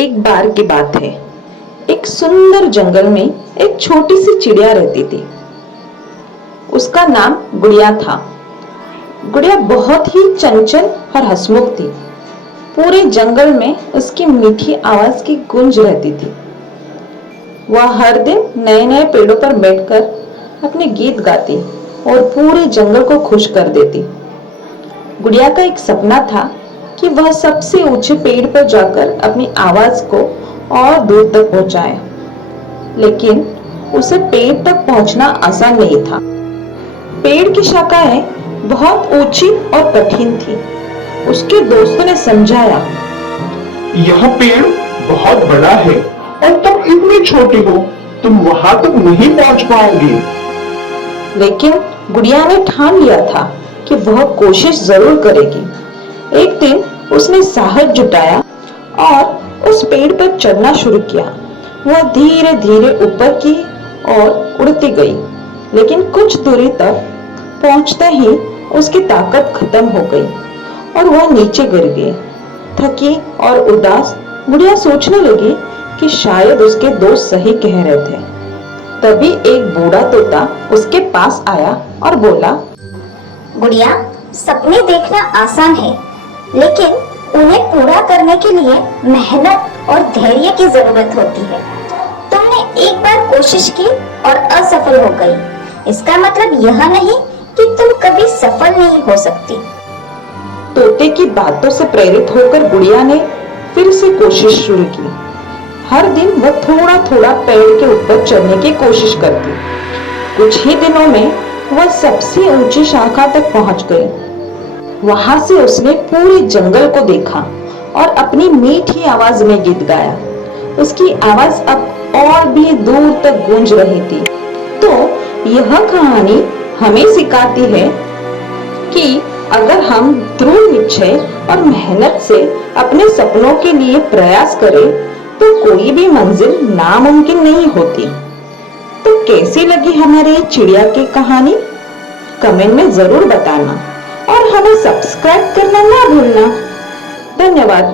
एक बार की बात है। एक सुंदर जंगल में एक छोटी सी चिड़िया रहती थी। उसका नाम गुड़िया था। गुड़िया बहुत ही चंचल और हंसमुख थी। पूरे जंगल में उसकी मीठी आवाज की गूंज रहती थी। वह हर दिन नए नए पेड़ों पर बैठकर अपने गीत गाती और पूरे जंगल को खुश कर देती। गुड़िया का एक सपना था कि वह सबसे ऊंचे पेड़ पर जाकर अपनी आवाज को और दूर तक पहुंचाए, लेकिन उसे पेड़ तक पहुंचना आसान नहीं था। पेड़ की शाखाएं बहुत ऊंची और कठिन थी। उसके दोस्तों ने समझाया, यह पेड़ बहुत बड़ा है और तुम इतनी छोटी हो, तुम वहां तक नहीं पहुंच पाओगी। लेकिन गुड़िया ने ठान लिया था कि वह कोशिश जरूर करेगी। एक दिन उसने साहस जुटाया और उस पेड़ पर चढ़ना शुरू किया। वह धीरे धीरे ऊपर की ओर उड़ती गई, लेकिन कुछ दूरी तक पहुंचते ही उसकी ताकत खत्म हो गई और वह नीचे गिर गई। थकी और उदास गुड़िया सोचने लगी कि शायद उसके दोस्त सही कह रहे थे। तभी एक बूढ़ा तोता उसके पास आया और बोला, गुड़िया, सपने देखना आसान है, लेकिन उन्हें पूरा करने के लिए मेहनत और धैर्य की जरूरत होती है। तुमने एक बार कोशिश की और असफल हो गई, इसका मतलब यह नहीं कि तुम कभी सफल नहीं हो सकती। तोते की बातों से प्रेरित होकर गुड़िया ने फिर से कोशिश शुरू की। हर दिन वह थोड़ा थोड़ा पेड़ के ऊपर चढ़ने की कोशिश करती। कुछ ही दिनों में वह सबसे ऊंची शाखा तक पहुंच गई। वहां से उसने पूरे जंगल को देखा और अपनी मीठी आवाज में गीत गाया। उसकी आवाज अब और भी दूर तक गूंज रही थी। तो यह कहानी हमें सिखाती है कि अगर हम दृढ़ निश्चय और मेहनत से अपने सपनों के लिए प्रयास करें तो कोई भी मंजिल नामुमकिन नहीं होती। तो कैसी लगी हमारी चिड़िया की कहानी? कमेंट में जरूर बताना और हमें सब्सक्राइब करना ना भूलना। धन्यवाद।